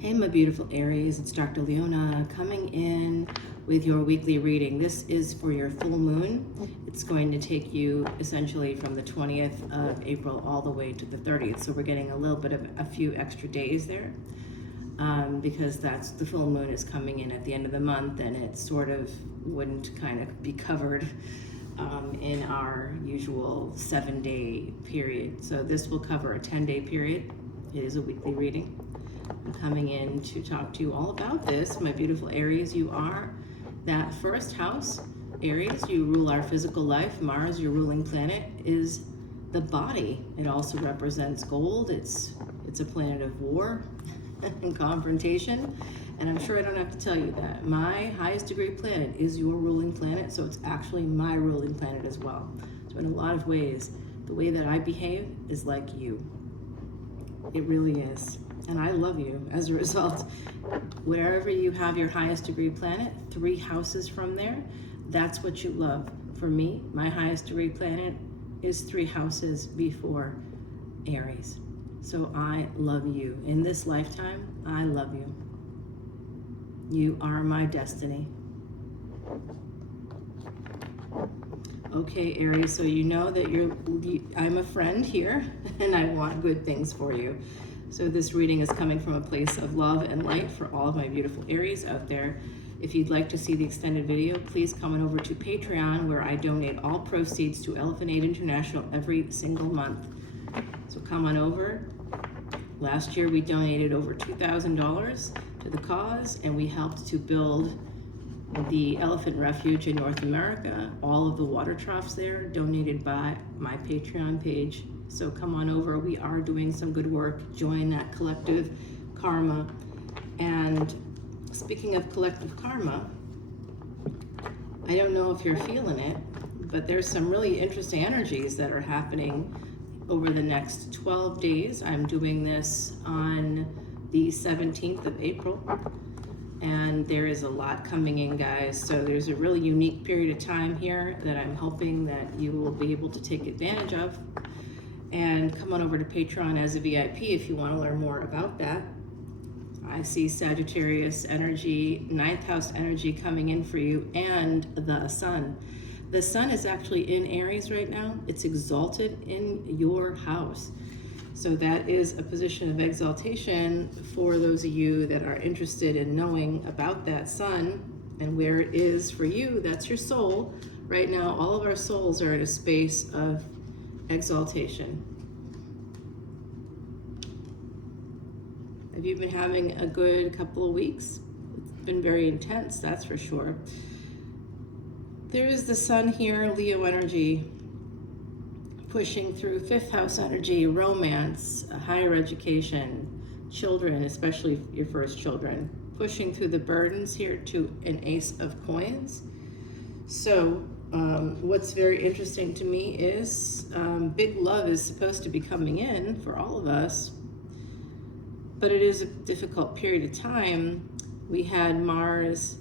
Hey, my beautiful Aries, it's Dr. Leona coming in with your weekly reading. This is for your full moon. It's going to take you essentially from the 20th of April all the way to the 30th. So we're getting a little bit of a few extra days there because that's the full moon is coming in at the end of the month, and it sort of wouldn't kind of be covered in our usual 7-day period. So this will cover a 10-day period. It is a weekly reading. I'm coming in to talk to you all about this. My beautiful Aries, you are that first house. Aries, you rule our physical life. Mars, your ruling planet, is the body. It also represents gold. It's a planet of war and confrontation. And I'm sure I don't have to tell you that. My highest degree planet is your ruling planet, so it's actually my ruling planet as well. So in a lot of ways, the way that I behave is like you. It really is. And I love you as a result. Wherever you have your highest degree planet, 3 houses from there, that's what you love. For me, my highest degree planet is 3 houses before Aries. So I love you. In this lifetime, I love you. You are my destiny. Okay, Aries, so you know that I'm a friend here and I want good things for you. So this reading is coming from a place of love and light for all of my beautiful Aries out there. If you'd like to see the extended video, please come on over to Patreon, where I donate all proceeds to Elephant Aid International every single month. So come on over. Last year we donated over $2,000 to the cause, and we helped to build the elephant refuge in North America. All of the water troughs there donated by my Patreon page. So come on over. We are doing some good work. Join that collective karma. And speaking of collective karma, I don't know if you're feeling it, but there's some really interesting energies that are happening over the next 12 days. I'm doing this on the 17th of April. And there is a lot coming in, guys. So there's a really unique period of time here that I'm hoping that you will be able to take advantage of. And come on over to Patreon as a VIP if you want to learn more about that. I see Sagittarius energy, 9th house energy coming in for you, and the sun. The sun is actually in Aries right now. It's exalted in your house. So that is a position of exaltation for those of you that are interested in knowing about that sun and where it is for you. That's your soul. Right now, all of our souls are in a space of exaltation. Have you been having a good couple of weeks? It's been very intense, that's for sure. There is the sun here, Leo energy, pushing through 5th house energy, romance, higher education, children, especially your first children, pushing through the burdens here to an Ace of Coins. So what's very interesting to me is big love is supposed to be coming in for all of us, but it is a difficult period of time. We had Mars,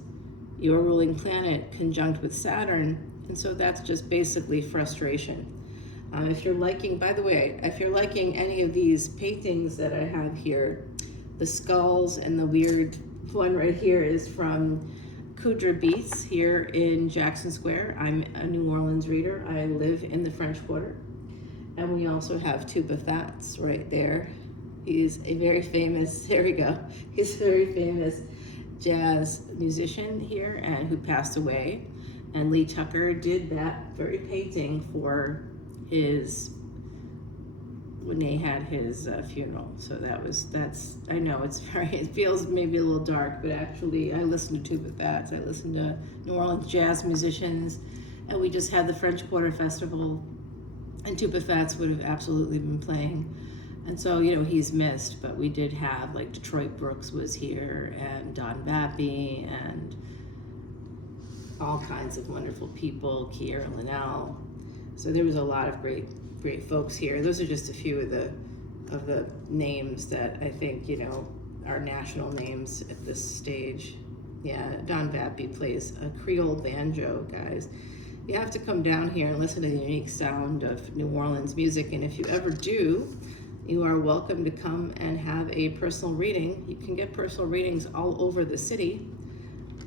your ruling planet, conjunct with Saturn, and so that's just basically frustration. If you're liking, by the way, if you're liking any of these paintings that I have here, the skulls and the weird one right here is from Kudra Beats here in Jackson Square. I'm a New Orleans reader. I live in the French Quarter. And we also have Tuba Fats right there. He's a very famous, there we go. He's a very famous jazz musician here and who passed away. And Lee Tucker did that very painting for when they had his funeral. So I know it feels maybe a little dark, but actually I listen to Tuba Fats. I listen to New Orleans jazz musicians, and we just had the French Quarter Festival, and Tuba Fats would have absolutely been playing. And so, he's missed, but we did have, like, Detroit Brooks was here, and Don Bappy, and all kinds of wonderful people, Kiera Linnell. So there was a lot of great folks here. Those are just a few of the names that I think, are national names at this stage. Yeah, Don Bappy plays a Creole banjo, guys. You have to come down here and listen to the unique sound of New Orleans music, and if you ever do, you are welcome to come and have a personal reading. You can get personal readings all over the city,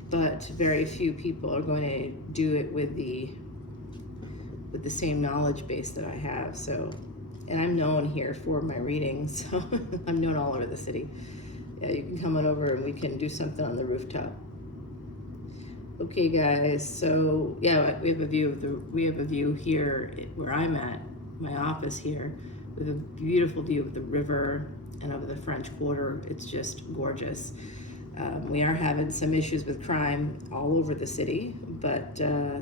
but very few people are going to do it with the same knowledge base that I have. So, and I'm known here for my readings, so I'm known all over the city. Yeah, you can come on over and we can do something on the rooftop. Okay, guys. So yeah, we have a view here where I'm at, my office here, with a beautiful view of the river and of the French Quarter. It's just gorgeous. We are having some issues with crime all over the city, but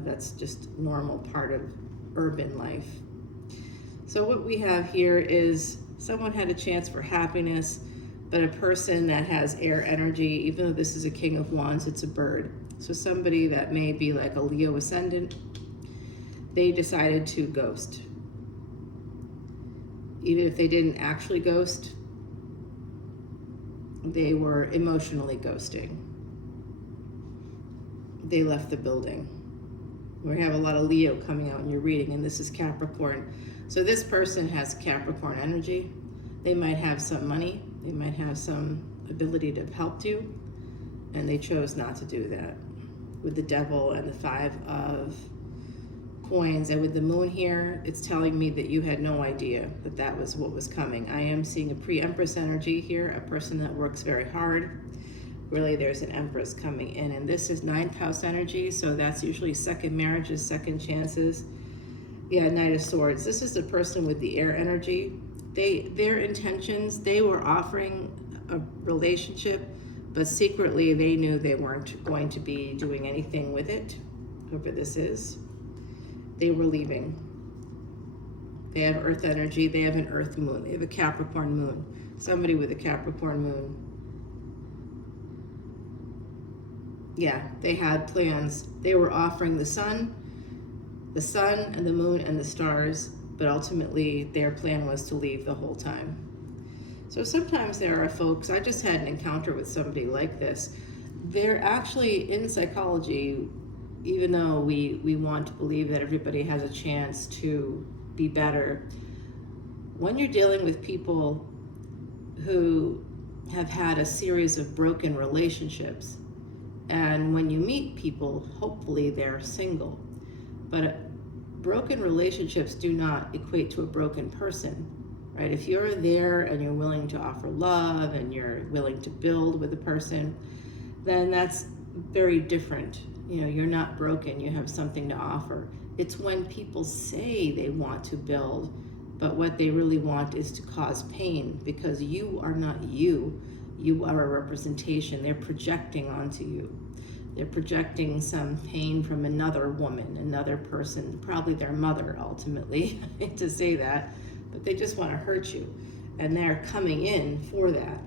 that's just normal part of urban life. So what we have here is someone had a chance for happiness, but a person that has air energy, even though this is a King of Wands, it's a bird. So somebody that may be like a Leo Ascendant, they decided to ghost. Even if they didn't actually ghost, they were emotionally ghosting. They left the building. We have a lot of Leo coming out in your reading, and this is Capricorn. So this person has Capricorn energy. They might have some money. They might have some ability to help you, and they chose not to do that. With the Devil and the 5 of Coins, and with the Moon here, it's telling me that you had no idea that that was what was coming. I am seeing a pre-Empress energy here, a person that works very hard. Really, there's an Empress coming in, and this is 9th house energy, so that's usually second marriages, second chances. Yeah, Knight of Swords. This is the person with the air energy. Their intentions, they were offering a relationship, but secretly they knew they weren't going to be doing anything with it, whoever this is. They were leaving. They have earth energy. They have an earth moon. They have a Capricorn moon. Somebody with a Capricorn moon. Yeah, they had plans. They were offering the sun and the moon and the stars, but ultimately their plan was to leave the whole time. So sometimes there are folks, I just had an encounter with somebody like this. They're actually in psychology, even though we want to believe that everybody has a chance to be better, when you're dealing with people who have had a series of broken relationships, and when you meet people, hopefully they're single, but broken relationships do not equate to a broken person, right? If you're there and you're willing to offer love and you're willing to build with a person, then that's very different. You know, you're not broken, you have something to offer. It's when people say they want to build, but what they really want is to cause pain, because you are not you. You are a representation. They're projecting onto you. They're projecting some pain from another woman, another person, probably their mother ultimately, I hate to say that, but they just want to hurt you, and they're coming in for that.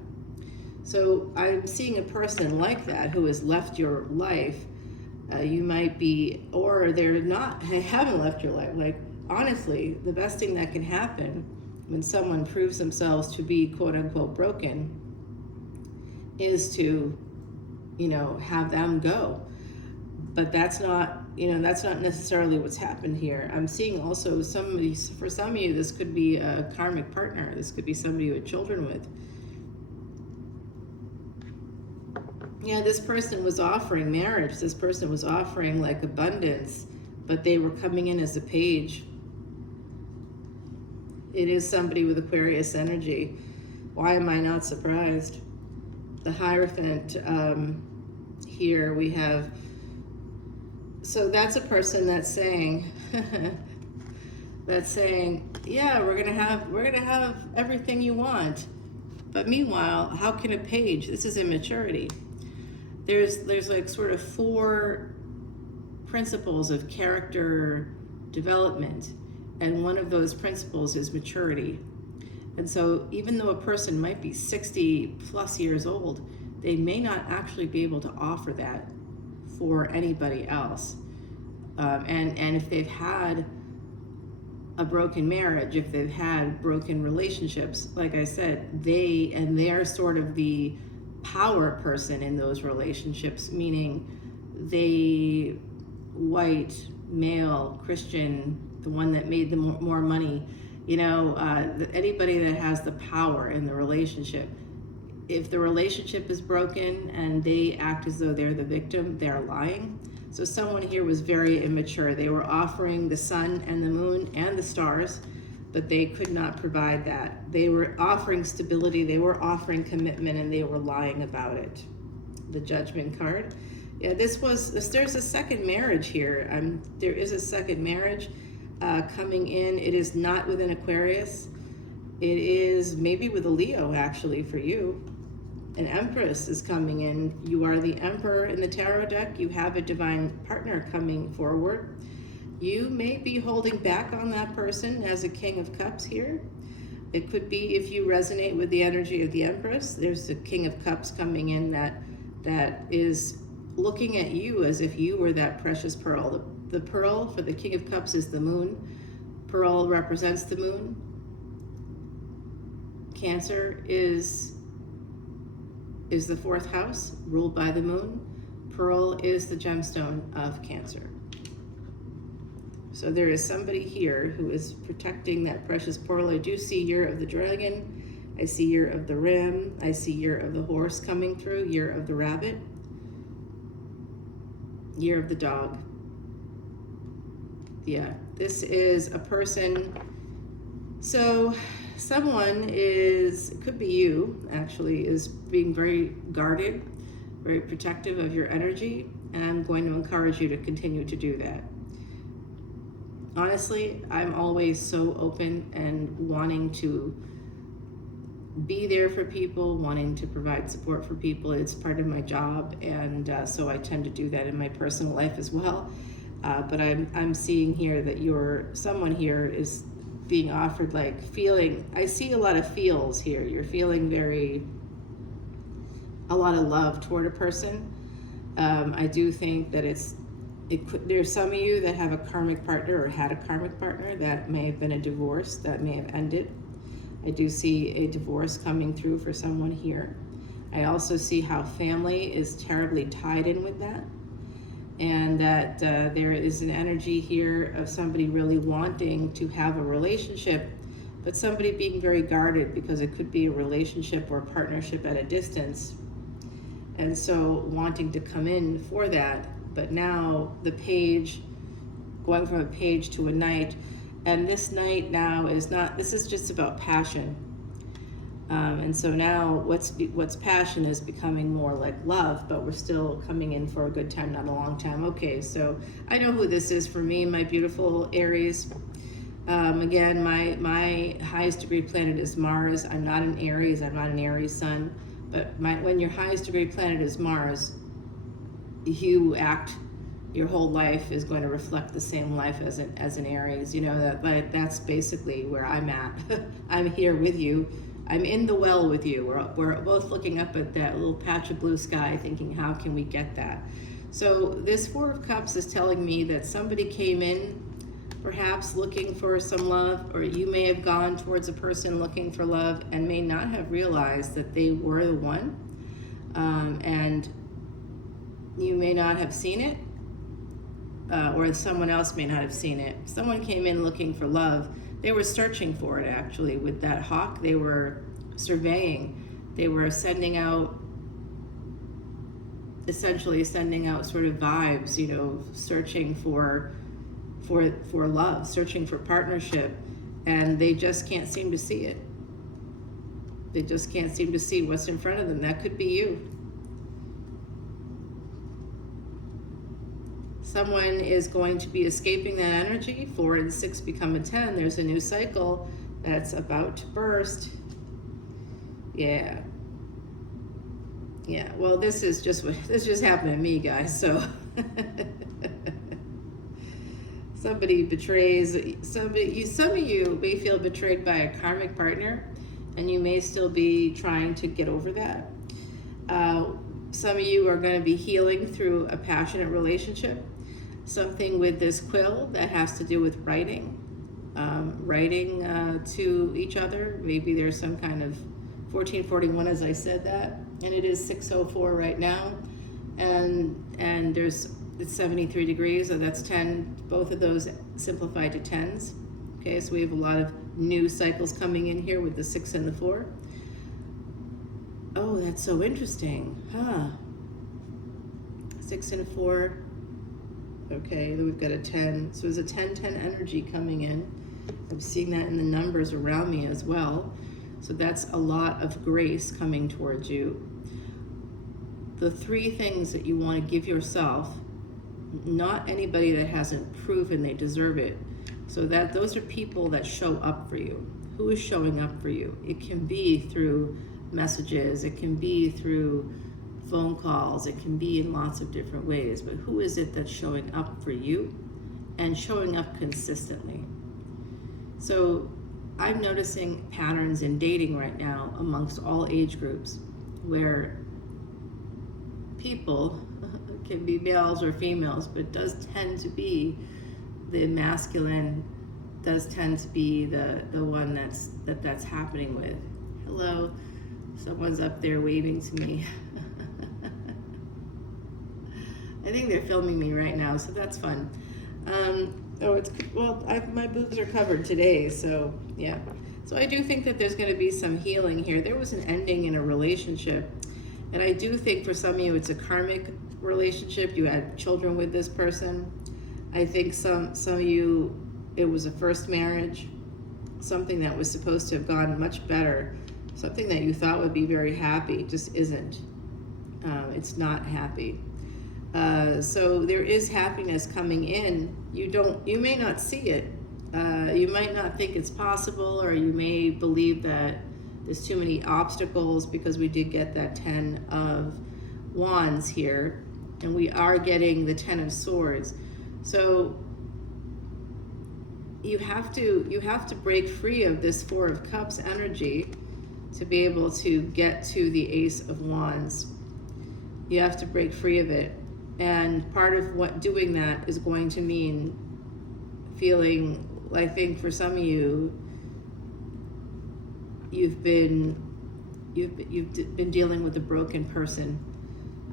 So I'm seeing a person like that who has left your life. You might be, or they're not, they haven't left your life. Like, honestly, the best thing that can happen when someone proves themselves to be quote unquote broken is to, have them go. But that's not necessarily what's happened here. I'm seeing also somebody, for some of you, this could be a karmic partner. This could be somebody you had children with. Yeah, this person was offering marriage. This person was offering like abundance, but they were coming in as a page. It is somebody with Aquarius energy. Why am I not surprised? The Hierophant here we have. So that's a person that's saying, yeah, we're gonna have everything you want. But meanwhile, how can a page? This is immaturity. There's like sort of 4 principles of character development, and one of those principles is maturity. And so even though a person might be 60 plus years old, they may not actually be able to offer that for anybody else. And if they've had a broken marriage, if they've had broken relationships, like I said, they're sort of the power person in those relationships, meaning white, male, Christian, the one that made the more money, Anybody that has the power in the relationship, if the relationship is broken and they act as though they're the victim, they're lying. So someone here was very immature. They were offering the sun and the moon and the stars, but they could not provide that. They were offering stability, they were offering commitment, and they were lying about it. The Judgment card. Yeah, there's a second marriage here. There is a second marriage coming in. It is not with an Aquarius. It is maybe with a Leo, actually, for you. An Empress is coming in. You are the Emperor in the tarot deck. You have a divine partner coming forward. You may be holding back on that person as a King of Cups here. It could be, if you resonate with the energy of the Empress, there's a King of Cups coming in that is looking at you as if you were that precious pearl. The pearl for the King of Cups is the moon. Pearl represents the moon. Cancer is the fourth house, ruled by the moon. Pearl is the gemstone of Cancer. So there is somebody here who is protecting that precious pearl. I do see Year of the Dragon. I see Year of the Ram. I see Year of the Horse coming through. Year of the Rabbit. Year of the Dog. Yeah, this is a person. So someone it could be you actually, is being very guarded, very protective of your energy, and I'm going to encourage you to continue to do that. Honestly, I'm always so open and wanting to be there for people, wanting to provide support for people. It's part of my job, and so I tend to do that in my personal life as well. But I'm seeing here that someone here is being offered, like, feeling. I see a lot of feels here. You're feeling a lot of love toward a person. I do think that there's some of you that have a karmic partner or had a karmic partner that may have been a divorce that may have ended. I do see a divorce coming through for someone here. I also see how family is terribly tied in with that, and that there is an energy here of somebody really wanting to have a relationship, but somebody being very guarded, because it could be a relationship or a partnership at a distance, and so wanting to come in for that. But now the page, going from a page to a knight, and this knight now is not, this is just about passion. And so now what's passion is becoming more like love, but we're still coming in for a good time, not a long time. Okay, so I know who this is for me, my beautiful Aries. Again, my highest degree planet is Mars. I'm not an Aries, I'm not an Aries sun, but when your highest degree planet is Mars, you act, your whole life is going to reflect the same life as an Aries. That's basically where I'm at. I'm here with you. I'm in the well with you. We're both looking up at that little patch of blue sky thinking, how can we get that? So this Four of Cups is telling me that somebody came in perhaps looking for some love, or you may have gone towards a person looking for love and may not have realized that they were the one. And you may not have seen it, or someone else may not have seen it. Someone came in looking for love. They were searching for it, actually, with that hawk. They were surveying. They were essentially sending out sort of vibes, searching for love, searching for partnership, and they just can't seem to see it. They just can't seem to see what's in front of them. That could be you. Someone is going to be escaping that energy. 4 and 6 become a 10. There's a new cycle that's about to burst. Yeah. Well, this just happened to me, guys. So somebody betrays somebody. Some of you may feel betrayed by a karmic partner, and you may still be trying to get over that. Some of you are going to be healing through a passionate relationship. Something with this quill that has to do with writing to each other. Maybe there's some kind of 1441, as I said that, and it is 6:04 right now, and it's 73 degrees, so that's 10. Both of those simplified to 10s. Okay, so we have a lot of new cycles coming in here with the 6 and the 4. Oh, that's so interesting, huh? 6 and 4. Okay, then we've got a 10. So there's a 10-10 energy coming in. I'm seeing that in the numbers around me as well. So that's a lot of grace coming towards you. The 3 things that you want to give yourself, not anybody that hasn't proven they deserve it. So that those are people that show up for you. Who is showing up for you? It can be through messages, it can be through phone calls, it can be in lots of different ways, but who is it that's showing up for you and showing up consistently? So I'm noticing patterns in dating right now amongst all age groups where people can be males or females, but does tend to be the masculine, does tend to be the one that's happening with. Hello, someone's up there waving to me. I think they're filming me right now, so that's fun. My boobs are covered today, so yeah. So I do think that there's going to be some healing here. There was an ending in a relationship, and I do think for some of you it's a karmic relationship. You had children with this person. I think some of you, it was a first marriage, something that was supposed to have gone much better, something that you thought would be very happy, just isn't. It's not happy. So there is happiness coming in. You may not see it. You might not think it's possible, or you may believe that there's too many obstacles, because we did get that 10 of Wands here, and we are getting the 10 of Swords. So you have to break free of this 4 of Cups energy to be able to get to the Ace of Wands. You have to break free of it. And part of what doing that is going to mean feeling, I think for some of you, you've been dealing with a broken person,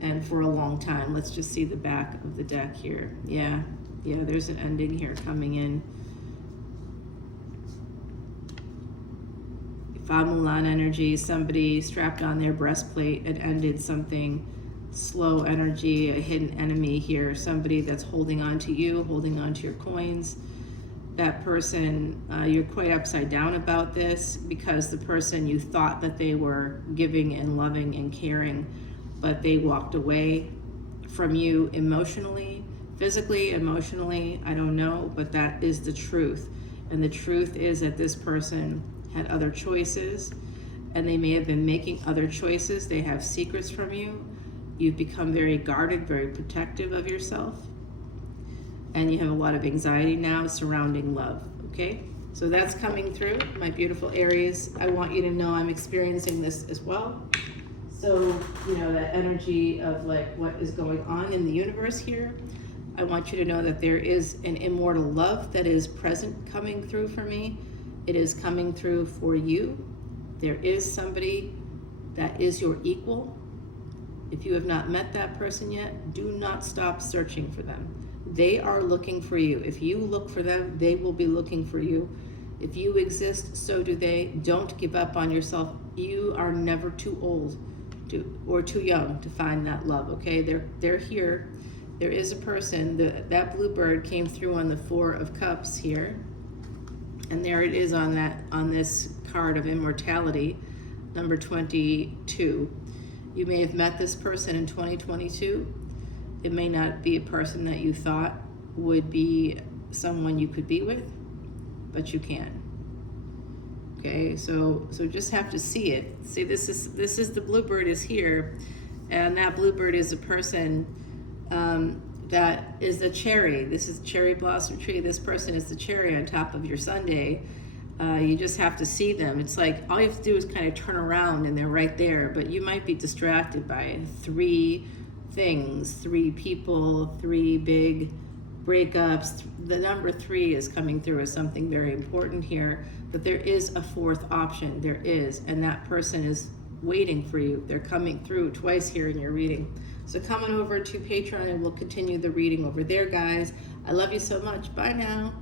and for a long time. Let's just see the back of the deck here. Yeah, there's an ending here coming in. Famulan energy, somebody strapped on their breastplate and ended something. Slow energy, a hidden enemy here, somebody that's holding on to you, holding on to your coins. That person, you're quite upside down about this, because the person, you thought that they were giving and loving and caring, but they walked away from you emotionally, physically, emotionally, I don't know, but that is the truth. And the truth is that this person had other choices, and they may have been making other choices. They have secrets from you. You've become very guarded, very protective of yourself, and you have a lot of anxiety now surrounding love, okay? So that's coming through, my beautiful Aries. I want you to know I'm experiencing this as well. So, that energy of like what is going on in the universe here, I want you to know that there is an immortal love that is present coming through for me. It is coming through for you. There is somebody that is your equal. If you have not met that person yet, do not stop searching for them. They are looking for you. If you look for them, they will be looking for you. If you exist, so do they. Don't give up on yourself. You are never too old or too young to find that love, okay? They're here. There is a person. That bluebird came through on the 4 of Cups here. And there it is on this card of immortality, number 22. You may have met this person in 2022. It may not be a person that you thought would be someone you could be with, but you can. Okay, so just have to see it. See, this is the bluebird is here, and that bluebird is a person that is the cherry. This is cherry blossom tree. This person is the cherry on top of your sundae. You just have to see them. It's like all you have to do is kind of turn around and they're right there, but you might be distracted by 3 things, 3 people, 3 big breakups. The number 3 is coming through as something very important here, but there is a 4th option. There is, and that person is waiting for you. They're coming through twice here in your reading. So come on over to Patreon and we'll continue the reading over there, guys. I love you so much. Bye now.